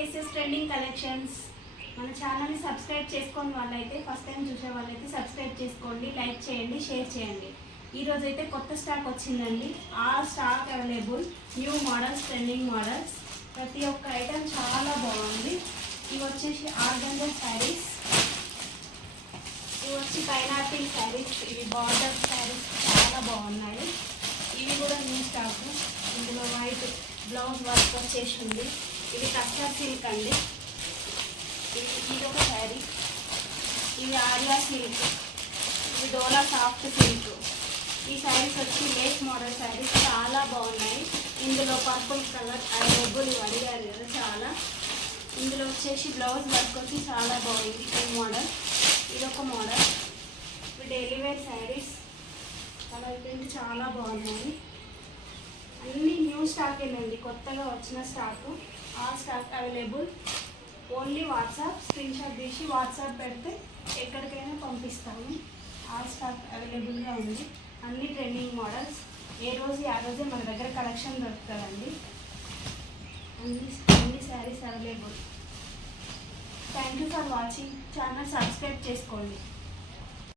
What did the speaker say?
SS trending collections. మన ఛానల్ని subscribe చేసుకోండి. వాళ్ళైతే ఫస్ట్ టైం చూసే వాళ్ళైతే సబ్స్క్రైబ్ చేసుకోండి, లైక్ చేయండి, షేర్ చేయండి. ఈరోజు అయితే కొత్త స్టాక్ వచ్చిందండి. All stock available, new models, trending models. ప్రతి ఒక్క ఐటెం చాలా బాగుంది. ఇవి వచ్చేసి ఆర్గంజా శారీస్, ఇవి వచ్చి పైనాపిల్ శారీస్, ఇవి బార్డర్ శారీస్ చాలా బాగున్నాయి. ఇవి కూడా న్యూ స్టాక్. ఇందులో వైట్ బ్లౌజ్ వర్క్ వచ్చేసి ఉంది. ఇది కస్టర్డ్ సిల్క్ అండి. ఇది ఒక శారీ. ఇవి ఆర్యా సిల్క్, ఇది డోలా సాఫ్ట్ సిల్క్. ఈ శారీస్ వచ్చి లేస్ మోడల్ శారీస్ చాలా బాగున్నాయి. ఇందులో పర్పుల్ కలర్ అవైలబుల్, ఇవి అడిగారు కదా చాలా. ఇందులో వచ్చేసి బ్లౌజ్ వర్క్ వచ్చి చాలా బాగుంది. ఈ మోడల్, ఇదొక మోడల్. ఇవి daily wear saris colour print చాలా బాగున్నాయి. అన్నీ న్యూ స్టాక్ ఏంటండి, కొత్తగా వచ్చిన stock. All stock available. Only WhatsApp, screenshot తీసి వాట్సాప్ పెడితే ఎక్కడికైనా పంపిస్తాము. ఆల్ స్టాక్ అవైలబుల్గా ఉంది. అన్ని ట్రెండింగ్ మోడల్స్. ఏ రోజు ఆ రోజే మన దగ్గర కలెక్షన్ దొరుకుతుందండి. అన్ని saris available. Thank you for watching. Channel subscribe చేసుకోండి.